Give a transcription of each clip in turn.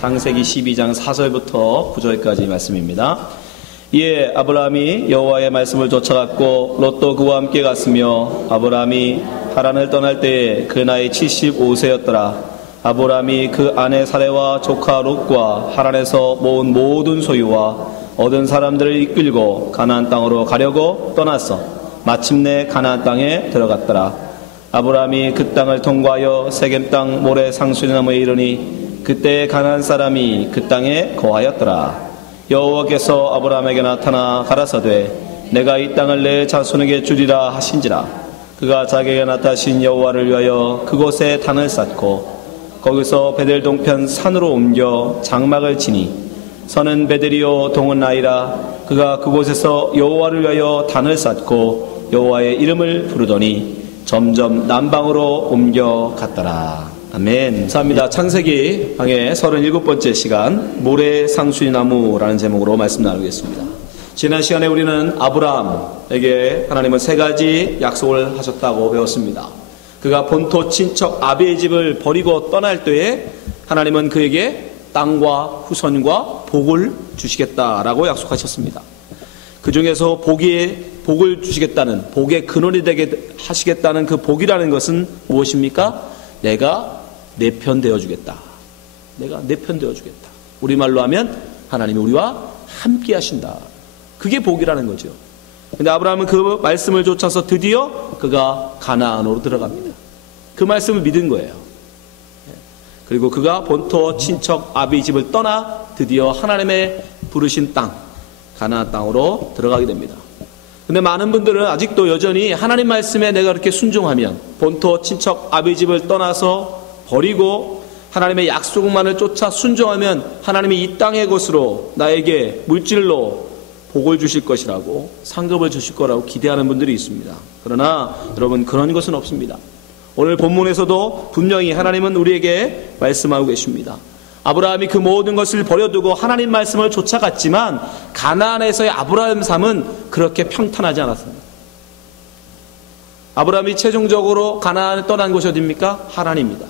창세기 12장 4절부터 9절까지 말씀입니다. 이에 아브라함이 여호와의 말씀을 쫓아갔고 롯도 그와 함께 갔으며 아브라함이 하란을 떠날 때에 그 나이 75세였더라. 아브라함이 그 아내 사레와 조카 롯과 하란에서 모은 모든 소유와 얻은 사람들을 이끌고 가나안 땅으로 가려고 떠났어. 마침내 가나안 땅에 들어갔더라. 아브라함이 그 땅을 통과하여 세겜 땅 모래 상수리나무에 이르니 그때 가나안 사람이 그 땅에 거하였더라. 여호와께서 아브라함에게 나타나 가라사대 내가 이 땅을 내 자손에게 주리라 하신지라. 그가 자기에게 나타나신 여호와를 위하여 그곳에 단을 쌓고 거기서 베델 동편 산으로 옮겨 장막을 치니 서는 베델이요 동은 아이라. 그가 그곳에서 여호와를 위하여 단을 쌓고 여호와의 이름을 부르더니 점점 남방으로 옮겨갔더라. 아멘. 감사합니다. 창세기 강의 37번째 시간 모래상수리나무라는 제목으로 말씀 나누겠습니다. 지난 시간에 우리는 아브라함에게 하나님은 3가지 약속을 하셨다고 배웠습니다. 그가 본토 친척 아비의 집을 버리고 떠날 때에 하나님은 그에게 땅과 후손과 복을 주시겠다라고 약속하셨습니다. 그 중에서 복을 주시겠다는, 복의 근원이 되게 하시겠다는 그 복이라는 것은 무엇입니까? 내가 내 편 되어주겠다. 내가 내 편 되어주겠다. 우리말로 하면 하나님이 우리와 함께 하신다. 그게 복이라는 거죠. 근데 아브라함은 그 말씀을 쫓아서 드디어 그가 가나안으로 들어갑니다. 그 말씀을 믿은 거예요. 그리고 그가 본토 친척 아비 집을 떠나 드디어 하나님의 부르신 땅, 가나안 땅으로 들어가게 됩니다. 근데 많은 분들은 아직도 여전히 하나님 말씀에 내가 그렇게 순종하면, 본토 친척 아비 집을 떠나서 버리고 하나님의 약속만을 쫓아 순종하면 하나님이 이 땅의 것으로 나에게 물질로 복을 주실 것이라고, 상급을 주실 거라고 기대하는 분들이 있습니다. 그러나 여러분, 그런 것은 없습니다. 오늘 본문에서도 분명히 하나님은 우리에게 말씀하고 계십니다. 아브라함이 그 모든 것을 버려두고 하나님 말씀을 쫓아갔지만 가나안에서의 아브라함 삶은 그렇게 평탄하지 않았습니다. 아브라함이 최종적으로 가나안을 떠난 곳이 어디입니까? 하란입니다.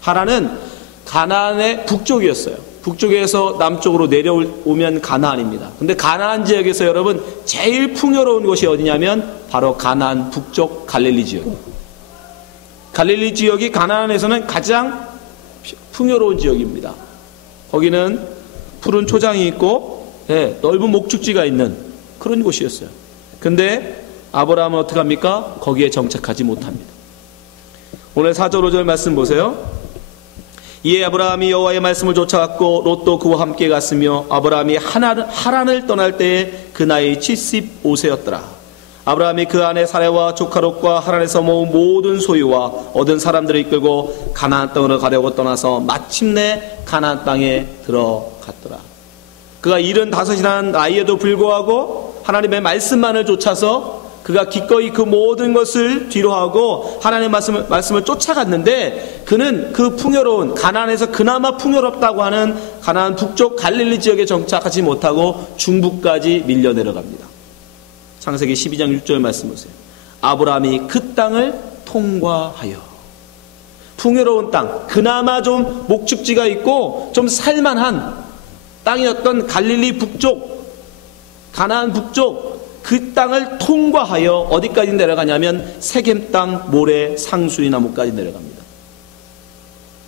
하란은 가나안의 북쪽이었어요. 북쪽에서 남쪽으로 내려오면 가나안입니다. 근데 가나안 지역에서 여러분 제일 풍요로운 곳이 어디냐면 바로 가나안 북쪽 갈릴리 지역입니다. 갈릴리 지역이 가나안에서는 가장 풍요로운 지역입니다. 거기는 푸른 초장이 있고 넓은 목축지가 있는 그런 곳이었어요. 근데 아브라함은 어떻게 합니까? 거기에 정착하지 못합니다. 오늘 4절 5절 말씀 보세요. 이에 아브라함이 여호와의 말씀을 쫓아갔고 롯도 그와 함께 갔으며 아브라함이 하란을 떠날 때에 그 나이 75세였더라. 아브라함이 그 아내 사레와 조카 롯과 하란에서 모은 모든 소유와 얻은 사람들을 이끌고 가나안 땅으로 가려고 떠나서 마침내 가나안 땅에 들어갔더라. 그가 75이라는 나이에도 불구하고 하나님의 말씀만을 쫓아서 그가 기꺼이 그 모든 것을 뒤로하고 하나님의 말씀을 쫓아갔는데, 그는 그 풍요로운 가나안에서 그나마 풍요롭다고 하는 가나안 북쪽 갈릴리 지역에 정착하지 못하고 중부까지 밀려 내려갑니다. 창세기 12장 6절 말씀 보세요. 아브라함이 그 땅을 통과하여, 풍요로운 땅, 그나마 좀 목축지가 있고 좀 살만한 땅이었던 갈릴리 북쪽, 가나안 북쪽, 그 땅을 통과하여 어디까지 내려가냐면 세겜 땅 모래 상수리 나무까지 내려갑니다.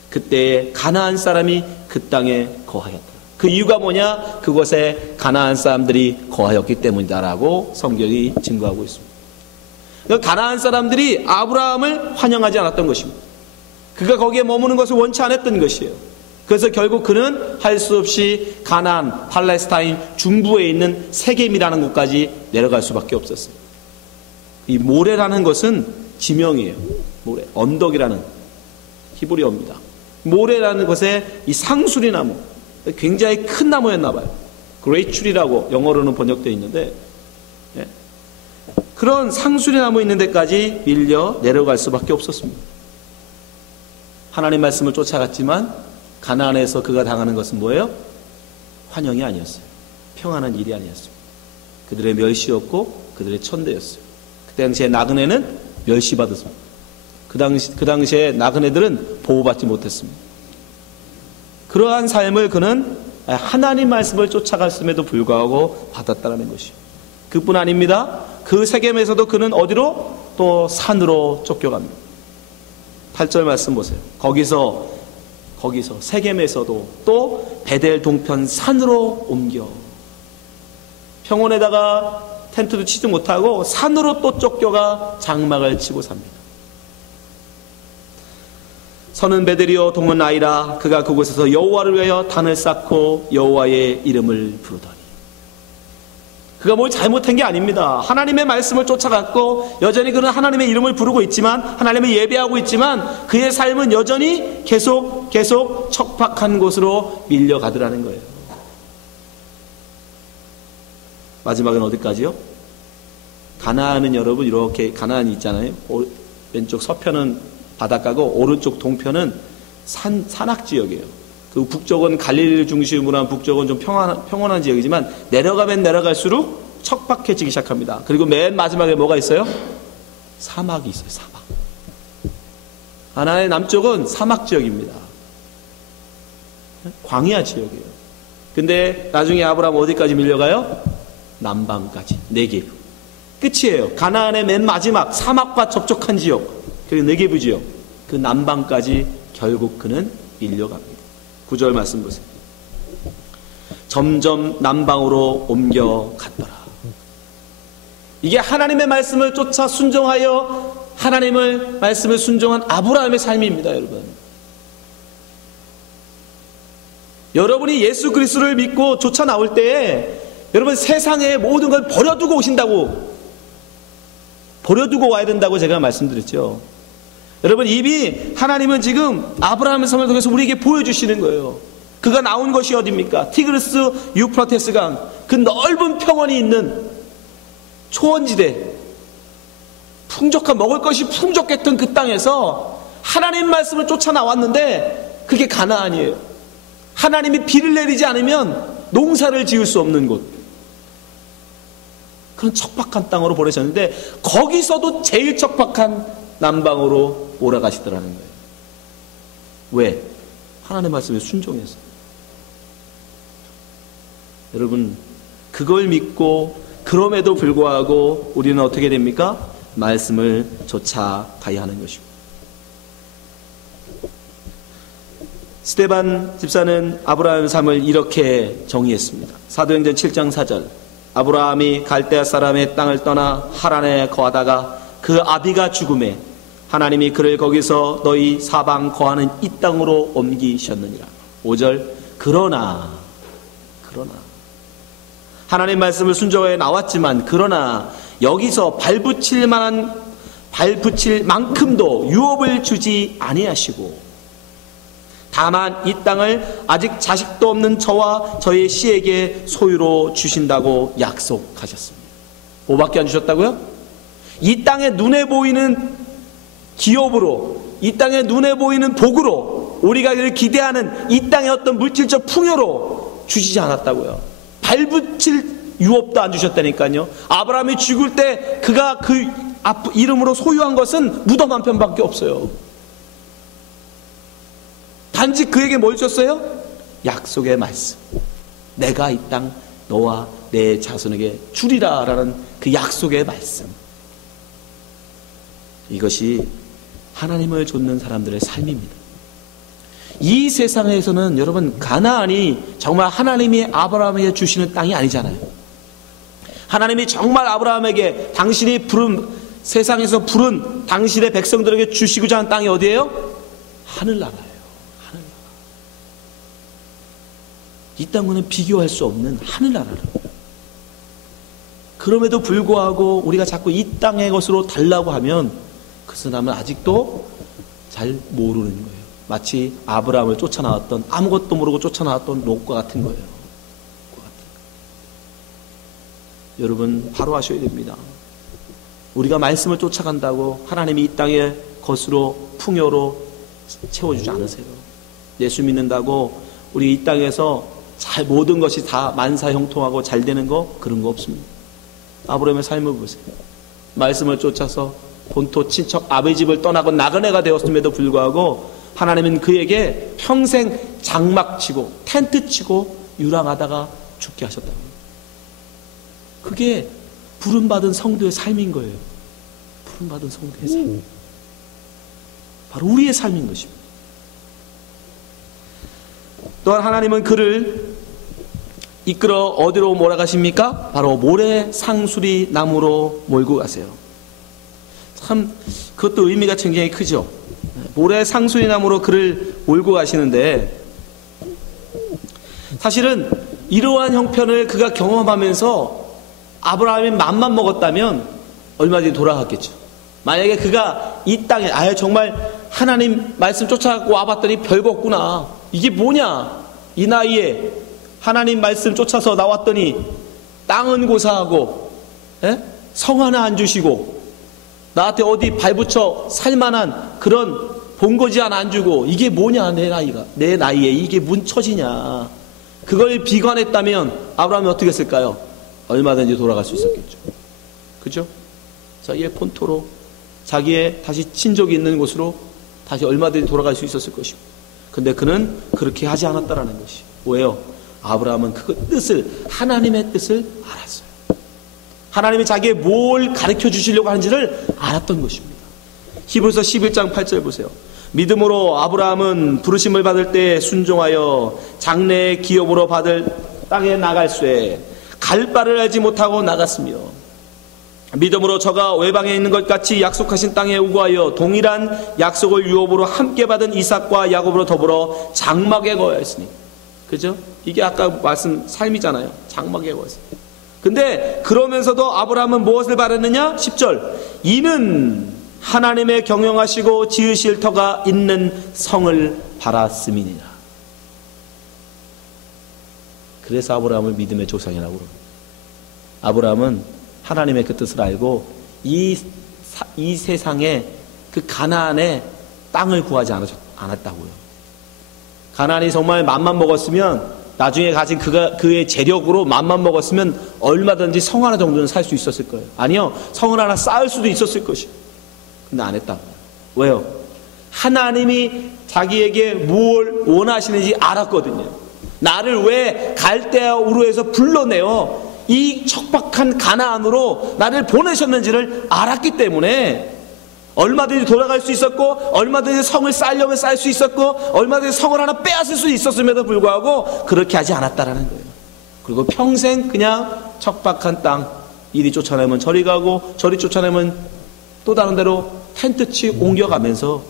그때 가나안 사람이 그 땅에 거하였다. 그 이유가 뭐냐? 그곳에 가나안 사람들이 거하였기 때문이다라고 성경이 증거하고 있습니다. 가나안 사람들이 아브라함을 환영하지 않았던 것입니다. 그가 거기에 머무는 것을 원치 않았던 것이에요. 그래서 결국 그는 할 수 없이 가나안, 팔레스타인 중부에 있는 세겜이라는 곳까지 내려갈 수밖에 없었어요. 이 모래라는 것은 지명이에요. 모래, 언덕이라는 히브리어입니다. 모래라는 것에 이 상수리 나무, 굉장히 큰 나무였나 봐요. 그레이츄리라고 영어로는 번역되어 있는데, 그런 상수리 나무 있는 데까지 밀려 내려갈 수밖에 없었습니다. 하나님 말씀을 쫓아갔지만 가나안에서 그가 당하는 것은 뭐예요? 환영이 아니었어요. 평안한 일이 아니었습니다. 그들의 멸시였고 그들의 천대였어요. 그 당시에 나그네는 멸시받았습니다. 그 당시에 나그네들은 보호받지 못했습니다. 그러한 삶을 그는 하나님 말씀을 쫓아갔음에도 불구하고 받았다는 것이요. 그뿐 아닙니다. 그 세겜에서도 그는 어디로? 또 산으로 쫓겨갑니다. 8절 말씀 보세요. 거기서 세겜에서도 또 베델 동편 산으로 옮겨 평원에다가 텐트도 치지 못하고 산으로 또 쫓겨가 장막을 치고 삽니다. 서는 베델이요 동은 아이라 그가 그곳에서 여호와를 위하여 단을 쌓고 여호와의 이름을 부르더니 그가 뭘 잘못한 게 아닙니다. 하나님의 말씀을 쫓아갔고 여전히 그는 하나님의 이름을 부르고 있지만 하나님을 예배하고 있지만 그의 삶은 여전히 계속 척박한 곳으로 밀려가더라는 거예요. 마지막은 어디까지요? 가나안은 여러분 이렇게 가나안이 있잖아요. 왼쪽 서편은 바닷가고 오른쪽 동편은 산악지역이에요. 그 북쪽은 갈릴리 중심으로 한 북쪽은 좀 평온한 지역이지만 내려가면 내려갈수록 척박해지기 시작합니다. 그리고 맨 마지막에 뭐가 있어요? 사막이 있어요. 사막. 가나안의 남쪽은 사막 지역입니다. 광야 지역이에요. 근데 나중에 아브라함 어디까지 밀려가요? 남방까지. 네게브. 끝이에요. 가나안의 맨 마지막 사막과 접촉한 지역, 그리고 네게브 지역, 그 남방까지 결국 그는 밀려갑니다. 9절 말씀 보세요. 점점 남방으로 옮겨갔더라. 이게 하나님의 말씀을 쫓아 순종하여 하나님의 말씀을 순종한 아브라함의 삶입니다. 여러분이 예수 그리스도를 믿고 쫓아 나올 때에 여러분 세상의 모든 걸 버려두고 오신다고, 버려두고 와야 된다고 제가 말씀드렸죠. 여러분 이미 하나님은 지금 아브라함의 삶을 통해서 우리에게 보여주시는 거예요. 그가 나온 것이 어디입니까? 티그리스 유프라테스 강, 그 넓은 평원이 있는 초원지대, 풍족한 먹을 것이 풍족했던 그 땅에서 하나님 말씀을 쫓아 나왔는데 그게 가나안이에요. 하나님이 비를 내리지 않으면 농사를 지을 수 없는 곳, 그런 척박한 땅으로 보내셨는데 거기서도 제일 척박한 남방으로 몰아가시더라는 거예요. 왜? 하나님의 말씀에 순종해서. 여러분 그걸 믿고 그럼에도 불구하고 우리는 어떻게 됩니까? 말씀을 쫓아가야 하는 것이고. 스데반 집사는 아브라함의 삶을 이렇게 정의했습니다. 사도행전 7장 4절. 아브라함이 갈대아 사람의 땅을 떠나 하란에 거하다가 그 아비가 죽음에 하나님이 그를 거기서 너희 사방 거하는 이 땅으로 옮기셨느니라. 5절. 그러나 하나님 말씀을 순종해 나왔지만 그러나 여기서 발붙일 만큼도 유업을 주지 아니하시고 다만 이 땅을 아직 자식도 없는 저와 저의 씨에게 소유로 주신다고 약속하셨습니다. 뭐밖에 안 주셨다고요? 이 땅에 눈에 보이는 기업으로, 이 땅에 눈에 보이는 복으로, 우리가 기대하는 이 땅의 어떤 물질적 풍요로 주시지 않았다고요. 발붙일 유업도 안 주셨다니까요. 아브라함이 죽을 때 그가 그 이름으로 소유한 것은 무덤 한 편밖에 없어요. 단지 그에게 뭘 줬어요? 약속의 말씀. 내가 이 땅 너와 내 자손에게 주리라 라는 그 약속의 말씀. 이것이 하나님을 좇는 사람들의 삶입니다. 이 세상에서는 여러분 가나안이 정말 하나님이 아브라함에게 주시는 땅이 아니잖아요. 하나님이 정말 아브라함에게 당신이 세상에서 부른 당신의 백성들에게 주시고자 하는 땅이 어디예요? 하늘나라예요. 하늘나라. 이 땅과는 비교할 수 없는 하늘나라를. 그럼에도 불구하고 우리가 자꾸 이 땅의 것으로 달라고 하면 그 사람은 아직도 잘 모르는 거예요. 마치 아브라함을 쫓아나왔던, 아무것도 모르고 쫓아나왔던 롯과 같은 거예요. 여러분 바로 아셔야 됩니다. 우리가 말씀을 쫓아간다고 하나님이 이 땅의 것으로 풍요로 채워주지 않으세요. 예수 믿는다고 우리 이 땅에서 모든 것이 다 만사형통하고 잘 되는 거, 그런 거 없습니다. 아브라함의 삶을 보세요. 말씀을 쫓아서 본토 친척 아버지 집을 떠나고 나그네가 되었음에도 불구하고 하나님은 그에게 평생 장막 치고 텐트 치고 유랑하다가 죽게 하셨다는 거예요. 그게 부름받은 성도의 삶인 거예요. 부름받은 성도의 삶. 바로 우리의 삶인 것입니다. 또한 하나님은 그를 이끌어 어디로 몰아가십니까? 바로 모래 상수리 나무로 몰고 가세요. 참 그것도 의미가 굉장히 크죠. 모래 상수리 나무로 그를 몰고 가시는데, 사실은 이러한 형편을 그가 경험하면서 아브라함이 맘만 먹었다면 얼마든지 돌아갔겠죠. 만약에 그가 이 땅에 정말 하나님 말씀 쫓아갖고 와봤더니 별거 없구나, 이게 뭐냐, 이 나이에 하나님 말씀 쫓아서 나왔더니 땅은 고사하고 성 하나 안 주시고 나한테 어디 발붙여 살만한 그런 본거지 하나 안 주고, 이게 뭐냐, 내 나이에 이게 뭔 처지냐, 그걸 비관했다면 아브라함이 어떻게 했을까요? 얼마든지 돌아갈 수 있었겠죠. 그죠? 자기의 본토로, 자기의 다시 친족이 있는 곳으로 다시 얼마든지 돌아갈 수 있었을 것이고, 근데 그는 그렇게 하지 않았다라는 것이. 왜요? 아브라함은 그 뜻을, 하나님의 뜻을 알았어요. 하나님이 자기의 뭘 가르쳐 주시려고 하는지를 알았던 것입니다. 히브리서 11장 8절 보세요. 믿음으로 아브라함은 부르심을 받을 때 순종하여 장래의 기업으로 받을 땅에 나갈 쇠 갈 바를 알지 못하고 나갔으며, 믿음으로 저가 외방에 있는 것 같이 약속하신 땅에 우거하여 동일한 약속을 유업으로 함께 받은 이삭과 야곱으로 더불어 장막에 거하였으니. 그죠? 이게 아까 말씀 삶이잖아요. 장막에 거하였으니. 근데 그러면서도 아브라함은 무엇을 바랐느냐? 10절. 이는 하나님의 경영하시고 지으실 터가 있는 성을 바랐음이니라. 그래서 아브라함을 믿음의 조상이라고 그럽니다. 아브라함은 하나님의 그 뜻을 알고 이 세상에 그 가나안의 땅을 구하지 않았다고요. 가나안이 정말 맘만 먹었으면, 나중에 가진 그의 재력으로 맘만 먹었으면 얼마든지 성 하나 정도는 살 수 있었을 거예요. 아니요, 성을 하나 쌓을 수도 있었을 것이에요. 근데 안 했다. 왜요? 하나님이 자기에게 무엇을 원하시는지 알았거든요. 나를 왜 갈대아 우르에서 불러내어 이 척박한 가나안으로 나를 보내셨는지를 알았기 때문에 얼마든지 돌아갈 수 있었고, 얼마든지 성을 쌓으려면 쌓을 수 있었고, 얼마든지 성을 하나 빼앗을 수 있었음에도 불구하고 그렇게 하지 않았다라는 거예요. 그리고 평생 그냥 척박한 땅, 이리 쫓아내면 저리 가고 저리 쫓아내면 또 다른 데로 텐트치 옮겨가면서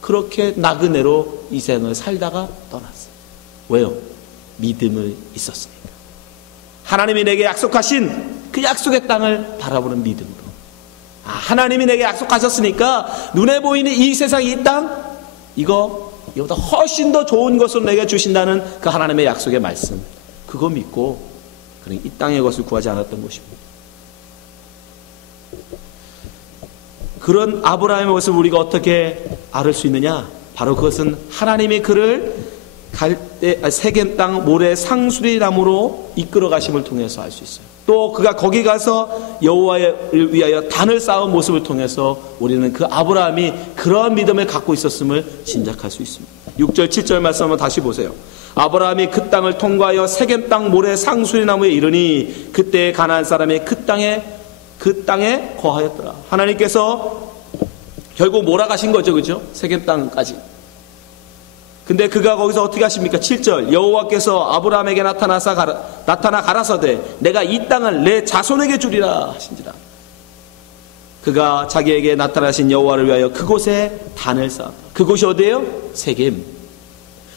그렇게 나그네로 이 생을 살다가 떠났어요. 왜요? 믿음을 있었으니까. 하나님이 내게 약속하신 그 약속의 땅을 바라보는 믿음으로. 하나님이 내게 약속하셨으니까 눈에 보이는 이 세상, 이 땅, 이거보다 훨씬 더 좋은 것을 내게 주신다는 그 하나님의 약속의 말씀, 그거 믿고 이 땅의 것을 구하지 않았던 것입니다. 그런 아브라함의 모습을 우리가 어떻게 알을 수 있느냐? 바로 그것은 하나님이 그를 세겜 땅 모래 상수리 나무로 이끌어 가심을 통해서 알 수 있어요. 또 그가 거기 가서 여호와를 위하여 단을 쌓은 모습을 통해서 우리는 그 아브라함이 그러한 믿음을 갖고 있었음을 짐작할 수 있습니다. 6절 7절 말씀 한번 다시 보세요. 아브라함이 그 땅을 통과하여 세겜 땅 모래 상수리 나무에 이르니 그때 가나안 사람이 그 땅에 거하였더라. 하나님께서 결국 몰아가신 거죠, 그죠? 세겜 땅까지. 근데 그가 거기서 어떻게 하십니까? 7절. 여호와께서 아브라함에게 나타나 가라사대 내가 이 땅을 내 자손에게 주리라 하신지라. 그가 자기에게 나타나신 여호와를 위하여 그곳에 단을 쌓았다. 그곳이 어디예요? 세겜.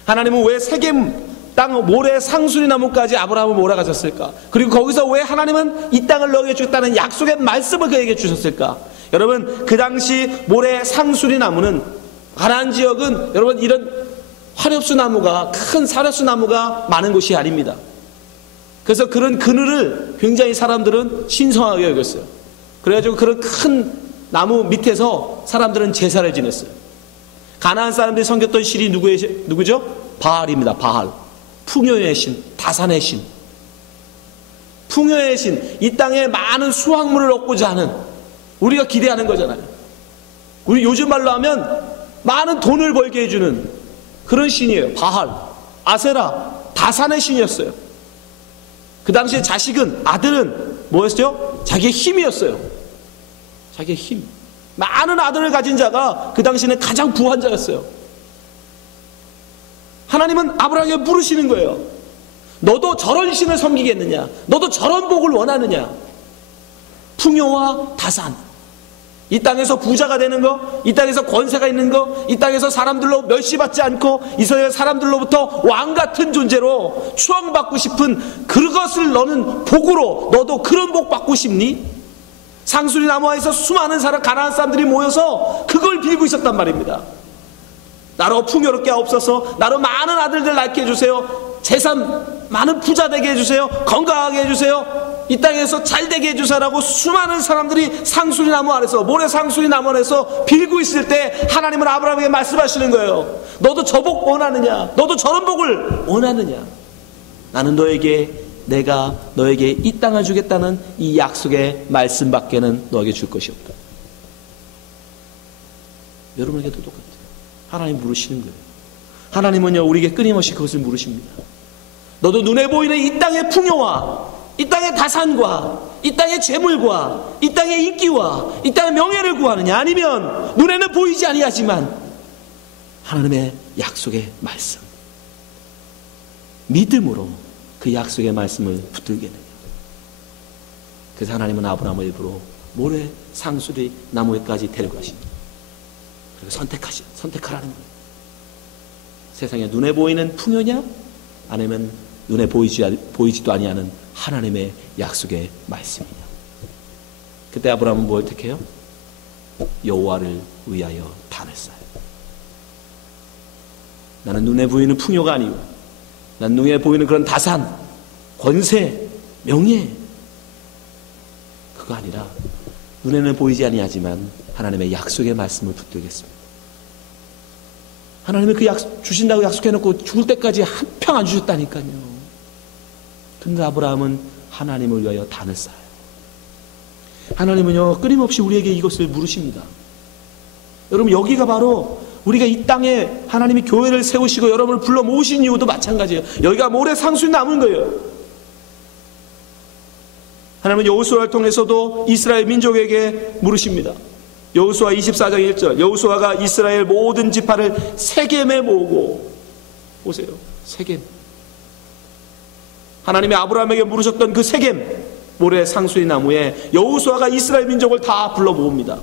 하나님은 왜 세겜 땅 모래 상수리 나무까지 아브라함을 몰아가셨을까? 그리고 거기서 왜 하나님은 이 땅을 너에게 주겠다는 약속의 말씀을 그에게 주셨을까? 여러분, 그 당시 모래 상수리 나무는, 가나안 지역은 여러분 이런 화렵수 나무가, 큰 사렵수 나무가 많은 곳이 아닙니다. 그래서 그런 그늘을 굉장히 사람들은 신성하게 여겼어요. 그래가지고 그런 큰 나무 밑에서 사람들은 제사를 지냈어요. 가나안 사람들이 섬겼던 신이 누구죠? 바알입니다. 바알. 풍요의 신, 다산의 신. 풍요의 신, 이 땅에 많은 수확물을 얻고자 하는, 우리가 기대하는 거잖아요. 우리 요즘 말로 하면 많은 돈을 벌게 해주는 그런 신이에요. 바알, 아세라, 다산의 신이었어요. 그 당시에 자식은, 아들은 뭐였죠? 자기의 힘이었어요. 자기의 힘. 많은 아들을 가진 자가 그 당시에는 가장 부한 자였어요. 하나님은 아브라함에게 물으시는 거예요. 너도 저런 신을 섬기겠느냐? 너도 저런 복을 원하느냐? 풍요와 다산, 이 땅에서 부자가 되는 거, 이 땅에서 권세가 있는 거, 이 땅에서 사람들로 멸시받지 않고 이스라엘 사람들로부터 왕 같은 존재로 추앙받고 싶은 그것을 너는 복으로, 너도 그런 복 받고 싶니? 상수리 나무에서 수많은 가나안 사람들이 모여서 그걸 빌고 있었단 말입니다. 나로 풍요롭게 하옵소서, 나로 많은 아들들 낳게 해주세요, 재산 많은 부자 되게 해주세요, 건강하게 해주세요, 이 땅에서 잘 되게 해주세요라고 수많은 사람들이 상수리 나무 아래서, 모래 상수리 나무 아래서 빌고 있을 때 하나님은 아브라함에게 말씀하시는 거예요. 너도 저 복 원하느냐? 너도 저런 복을 원하느냐? 나는 내가 너에게 이 땅을 주겠다는 이 약속의 말씀밖에는 너에게 줄 것이 없다. 여러분에게도 똑같아요. 하나님 물으시는 거예요. 하나님은요, 우리에게 끊임없이 그것을 물으십니다. 너도 눈에 보이는 이 땅의 풍요와 이 땅의 다산과 이 땅의 재물과 이 땅의 인기와 이 땅의 명예를 구하느냐? 아니면 눈에는 보이지 아니하지만 하나님의 약속의 말씀, 믿음으로 그 약속의 말씀을 붙들겠느냐? 그래서 하나님은 아브라함을 일부러 모래 상수리 나무에까지 데려가십니다. 그리고 선택하라는 거예요. 세상에 눈에 보이는 풍요냐? 아니면 눈에 보이지도 아니하는 하나님의 약속의 말씀이냐? 그때 아브라함은 뭘 택해요? 여호와를 위하여 단을 쌓아요. 나는 눈에 보이는 풍요가 아니고, 난 눈에 보이는 그런 다산, 권세, 명예, 그거 아니라 눈에는 보이지 아니하지만 하나님의 약속의 말씀을 붙들겠습니다. 하나님이 그 주신다고 약속해놓고 죽을 때까지 한 평 안 주셨다니까요. 근데 아브라함은 하나님을 위하여 단을 쌓아요. 하나님은요, 끊임없이 우리에게 이것을 물으십니다. 여러분, 여기가 바로 우리가 이 땅에 하나님이 교회를 세우시고 여러분을 불러 모으신 이유도 마찬가지예요. 여기가 모래 상수에 남은 거예요. 하나님은 여호수아를 통해서도 이스라엘 민족에게 물으십니다. 여호수아 24장 1절, 여호수아가 이스라엘 모든 지파를 세겜에 모으고, 보세요, 세겜. 하나님이 아브라함에게 물으셨던 그 세겜, 모래 상수리 나무에 여호수아가 이스라엘 민족을 다 불러 모읍니다.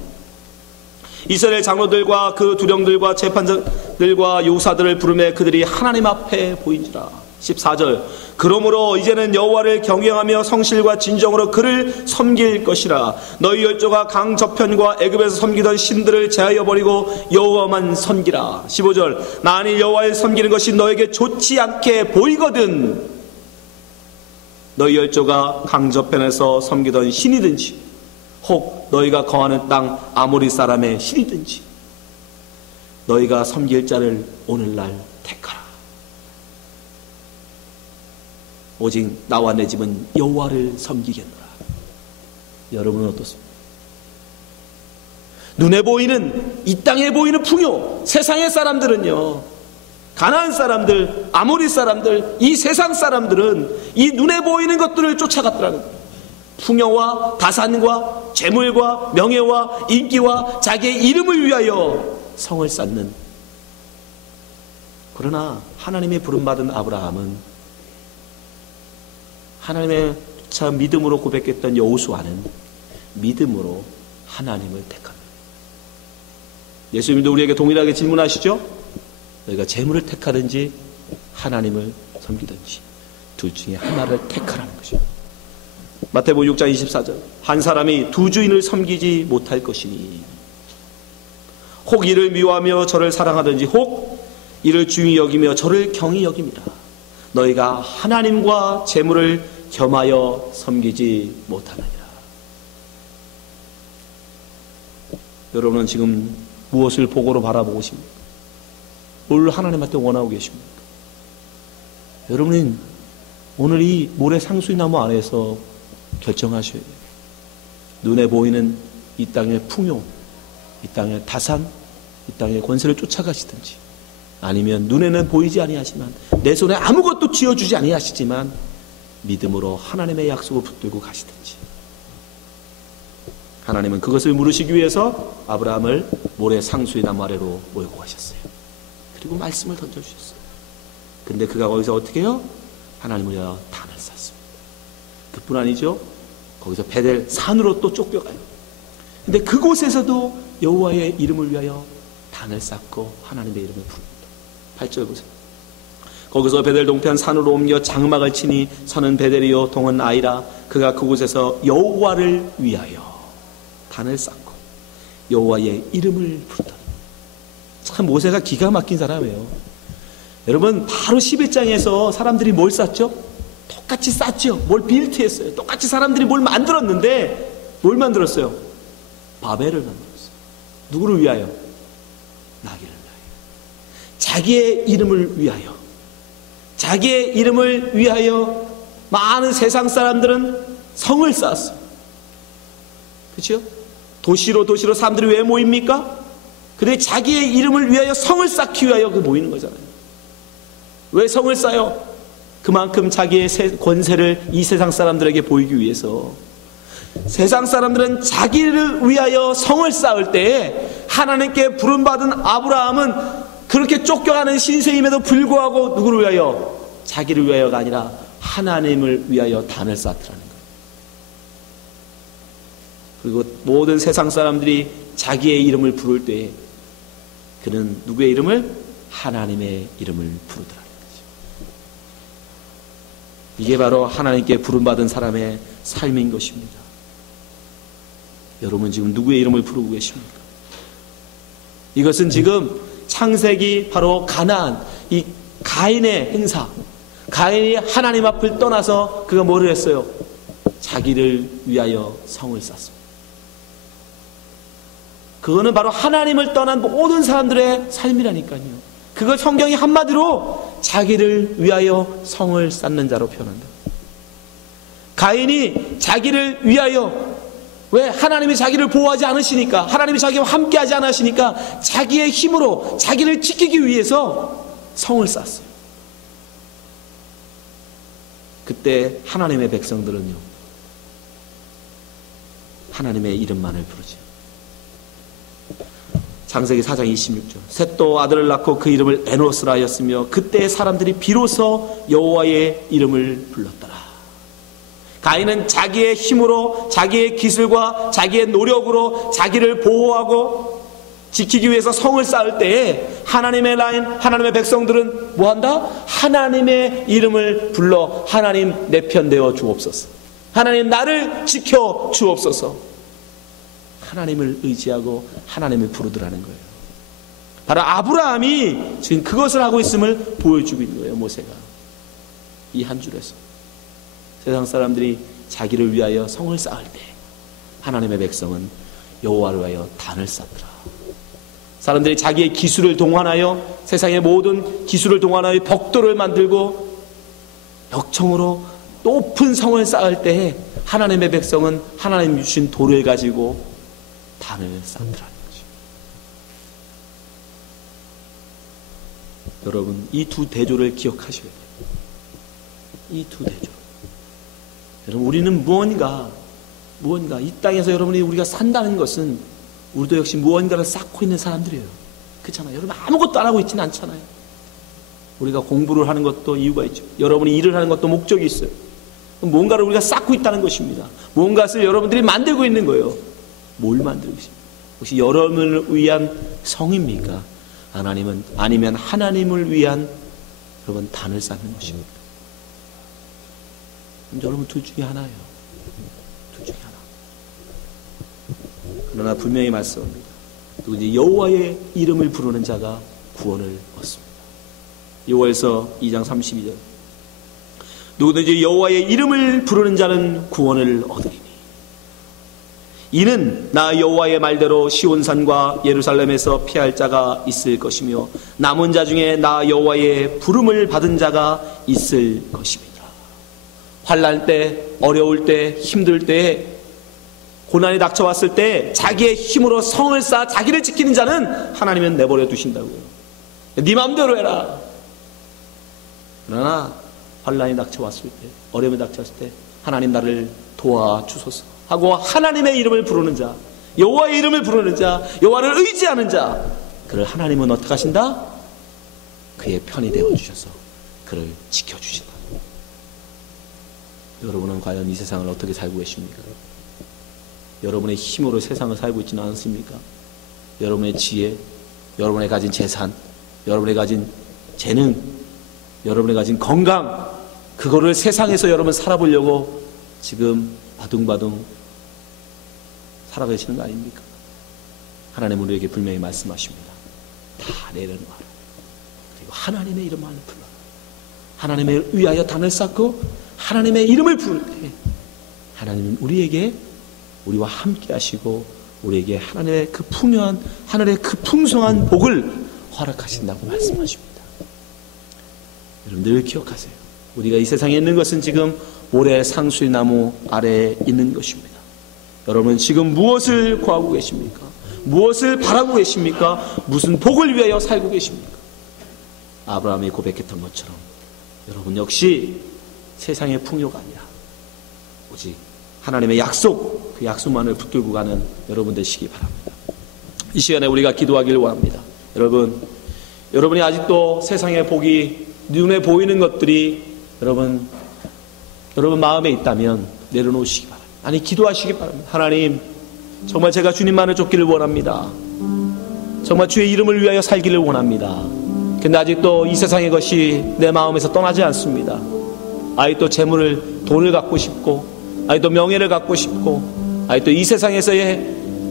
이스라엘 장로들과 그 두령들과 재판장들과 요사들을 부르매 그들이 하나님 앞에 보인지라. 14절, 그러므로 이제는 여호와를 경외하며 성실과 진정으로 그를 섬길 것이라. 너희 열조가 강 저편과 애굽에서 섬기던 신들을 제하여 버리고 여호와만 섬기라. 15절, 만일 여호와를 섬기는 것이 너에게 좋지 않게 보이거든 너희 열조가 강 저편에서 섬기던 신이든지 혹 너희가 거하는 땅 아모리 사람의 신이든지 너희가 섬길 자를 오늘날 택하라. 오직 나와 내 집은 여호와를 섬기겠노라. 여러분은 어떻습니까? 눈에 보이는 이 땅에 보이는 풍요, 세상의 사람들은요, 가나안 사람들, 아모리 사람들, 이 세상 사람들은 이 눈에 보이는 것들을 쫓아갔더라는 거예요. 풍요와 다산과 재물과 명예와 인기와 자기의 이름을 위하여 성을 쌓는. 그러나 하나님의 부름받은 아브라함은 하나님의 참 믿음으로 고백했던 여호수아는 믿음으로 하나님을 택합니다. 예수님도 우리에게 동일하게 질문하시죠? 너희가 재물을 택하든지 하나님을 섬기든지 둘 중에 하나를 택하라는 것이죠. 마태복음 6장 24절, 한 사람이 두 주인을 섬기지 못할 것이니 혹 이를 미워하며 저를 사랑하든지 혹 이를 중히 여기며 저를 경히 여깁니다. 너희가 하나님과 재물을 겸하여 섬기지 못하느니라. 여러분은 지금 무엇을 보고로 바라보고 계십니까? 뭘 하나님한테 원하고 계십니까? 여러분은 오늘 이 모래 상수리 나무 안에서 결정하셔야 돼요. 눈에 보이는 이 땅의 풍요, 이 땅의 다산, 이 땅의 권세를 쫓아가시든지, 아니면 눈에는 보이지 아니하지만 내 손에 아무것도 쥐어주지 아니하시지만 믿음으로 하나님의 약속을 붙들고 가시든지. 하나님은 그것을 물으시기 위해서 아브라함을 모래 상수의 나무 아래로 몰고 가셨어요. 그리고 말씀을 던져주셨어요. 근데 그가 거기서 어떻게 해요? 하나님을 위하여 단을 쌓습니다. 그뿐 아니죠. 거기서 베델 산으로 또 쫓겨가요. 근데 그곳에서도 여호와의 이름을 위하여 단을 쌓고 하나님의 이름을 부릅니다. 8절 보세요. 거기서 베델 동편 산으로 옮겨 장막을 치니 서는 베델이요 동은 아이라. 그가 그곳에서 여호와를 위하여 단을 쌓고 여호와의 이름을 부르다. 참 모세가 기가 막힌 사람이에요. 여러분, 바로 11장에서 사람들이 뭘 쌓죠? 똑같이 쌓죠. 뭘 빌트했어요. 똑같이 사람들이 뭘 만들었는데 뭘 만들었어요? 바벨을 만들었어요. 누구를 위하여? 나귀를 위하여. 자기의 이름을 위하여. 자기의 이름을 위하여 많은 세상 사람들은 성을 쌓았어요. 그렇죠? 도시로 사람들이 왜 모입니까? 근데 자기의 이름을 위하여 성을 쌓기 위하여 그 모이는 거잖아요. 왜 성을 쌓아요? 그만큼 자기의 권세를 이 세상 사람들에게 보이기 위해서. 세상 사람들은 자기를 위하여 성을 쌓을 때 하나님께 부름받은 아브라함은 그렇게 쫓겨가는 신세임에도 불구하고 누구를 위하여? 자기를 위하여가 아니라 하나님을 위하여 단을 쌓더라는 거예요. 그리고 모든 세상 사람들이 자기의 이름을 부를 때 그는 누구의 이름을? 하나님의 이름을 부르더라는 거죠. 이게 바로 하나님께 부름받은 사람의 삶인 것입니다. 여러분 지금 누구의 이름을 부르고 계십니까? 이것은 지금 창세기 바로 가나안, 이 가인의 행사. 가인이 하나님 앞을 떠나서 그가 뭐를 했어요? 자기를 위하여 성을 쌓습니다. 그거는 바로 하나님을 떠난 모든 사람들의 삶이라니까요. 그걸 성경이 한마디로 자기를 위하여 성을 쌓는 자로 표현한다. 가인이 자기를 위하여, 왜? 하나님이 자기를 보호하지 않으시니까, 하나님이 자기와 함께하지 않으시니까 자기의 힘으로 자기를 지키기 위해서 성을 쌓았어요. 그때 하나님의 백성들은요, 하나님의 이름만을 부르죠. 창세기 4장 26절. 셋도 아들을 낳고 그 이름을 에노스라 하였으며 그때 사람들이 비로소 여호와의 이름을 불렀더라. 가인은 자기의 힘으로, 자기의 기술과 자기의 노력으로 자기를 보호하고 지키기 위해서 성을 쌓을 때에 하나님의 라인, 하나님의 백성들은 뭐한다? 하나님의 이름을 불러 하나님 내 편 되어 주옵소서. 하나님 나를 지켜 주옵소서. 하나님을 의지하고 하나님을 부르더라는 거예요. 바로 아브라함이 지금 그것을 하고 있음을 보여주고 있는 거예요. 모세가 이 한 줄에서. 세상 사람들이 자기를 위하여 성을 쌓을 때 하나님의 백성은 여호와를 위하여 단을 쌓더라. 사람들이 자기의 기술을 동원하여, 세상의 모든 기술을 동원하여 벽돌을 만들고 역청으로 높은 성을 쌓을 때에 하나님의 백성은 하나님 주신 돌을 가지고 단을 쌓더라는 거죠. 여러분, 이 두 대조를 기억하셔야 돼요. 이 두 대조. 여러분, 우리는 무언가 이 땅에서 여러분이 우리가 산다는 것은 우리도 역시 무언가를 쌓고 있는 사람들이에요. 그렇잖아요. 여러분 아무것도 안 하고 있지는 않잖아요. 우리가 공부를 하는 것도 이유가 있죠. 여러분이 일을 하는 것도 목적이 있어요. 뭔가를 우리가 쌓고 있다는 것입니다. 무언가를 여러분들이 만들고 있는 거예요. 뭘 만들고 있습니까? 혹시 여러분을 위한 성입니까? 아니면 하나님을 위한 여러분 단을 쌓는 것입니까? 여러분 둘 중에 하나예요. 둘 중에 하나. 그러나 분명히 말씀합니다. 누구든지 여호와의 이름을 부르는 자가 구원을 얻습니다. 여호와에서 2장 32절. 누구든지 여호와의 이름을 부르는 자는 구원을 얻으리니 이는 나 여호와의 말대로 시온산과 예루살렘에서 피할 자가 있을 것이며 남은 자 중에 나 여호와의 부름을 받은 자가 있을 것입니다. 환난 때, 어려울 때, 힘들 때, 고난이 닥쳐왔을 때 자기의 힘으로 성을 쌓아 자기를 지키는 자는 하나님은 내버려 두신다고요. 네 마음대로 해라. 그러나 환난이 닥쳐왔을 때, 어려움이 닥쳐왔을 때 하나님 나를 도와주소서 하고 하나님의 이름을 부르는 자, 여호와의 이름을 부르는 자, 여호와를 의지하는 자, 그를 하나님은 어떻게 하신다? 그의 편이 되어주셔서 그를 지켜주신다. 여러분은 과연 이 세상을 어떻게 살고 계십니까? 여러분의 힘으로 세상을 살고 있지는 않습니까? 여러분의 지혜, 여러분의 가진 재산, 여러분의 가진 재능, 여러분의 가진 건강, 그거를 세상에서 여러분 살아보려고 지금 바둥바둥 살아가시는 거 아닙니까? 하나님은 우리에게 분명히 말씀하십니다. 다 내려놓아라. 그리고 하나님의 이름만 불러라. 하나님을 위하여 단을 쌓고 하나님의 이름을 부를 때 하나님은 우리에게 우리와 함께 하시고 우리에게 하나님의 그 풍요한, 하늘의 그 풍성한 복을 허락하신다고 말씀하십니다. 여러분 늘 기억하세요. 우리가 이 세상에 있는 것은 지금 모래 상수리 나무 아래에 있는 것입니다. 여러분 지금 무엇을 구하고 계십니까? 무엇을 바라고 계십니까? 무슨 복을 위하여 살고 계십니까? 아브라함이 고백했던 것처럼 여러분 역시 세상의 풍요가 아니라 오직 하나님의 약속, 그 약속만을 붙들고 가는 여러분 되시기 바랍니다. 이 시간에 우리가 기도하기를 원합니다. 여러분이 아직도 세상의 복이 눈에 보이는 것들이 여러분 마음에 있다면 내려놓으시기 바랍니다. 아니 기도하시기 바랍니다. 하나님, 정말 제가 주님만을 쫓기를 원합니다. 정말 주의 이름을 위하여 살기를 원합니다. 근데 아직도 이 세상의 것이 내 마음에서 떠나지 않습니다. 아직도 재물을, 돈을 갖고 싶고, 아직도 명예를 갖고 싶고, 아직도 이 세상에서의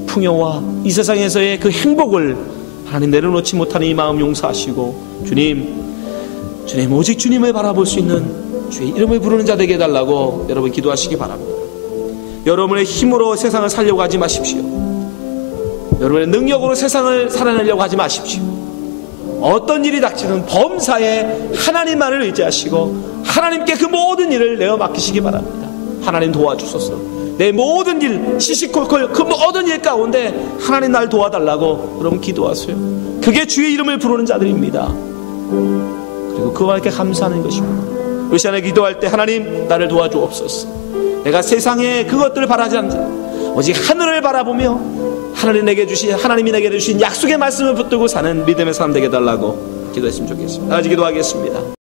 풍요와 이 세상에서의 그 행복을 하나님 내려놓지 못하는 이 마음 용서하시고, 주님 오직 주님을 바라볼 수 있는 주의 이름을 부르는 자 되게 해달라고 여러분 기도하시기 바랍니다. 여러분의 힘으로 세상을 살려고 하지 마십시오. 여러분의 능력으로 세상을 살아내려고 하지 마십시오. 어떤 일이 닥치든 범사에 하나님만을 의지하시고 하나님께 그 모든 일을 내어 맡기시기 바랍니다. 하나님 도와주소서. 내 모든 일, 시시콜콜 그 모든 일 가운데 하나님 날 도와달라고 여러분 기도하세요. 그게 주의 이름을 부르는 자들입니다. 그리고 그와 함께 감사하는 것입니다. 이 시간에 기도할 때 하나님 나를 도와주옵소서. 내가 세상에 그것들을 바라지 않지 오직 하늘을 바라보며 하나님이 내게 주신 약속의 말씀을 붙들고 사는 믿음의 사람 되게 해달라고 기도했으면 좋겠습니다. 아직 기도하겠습니다.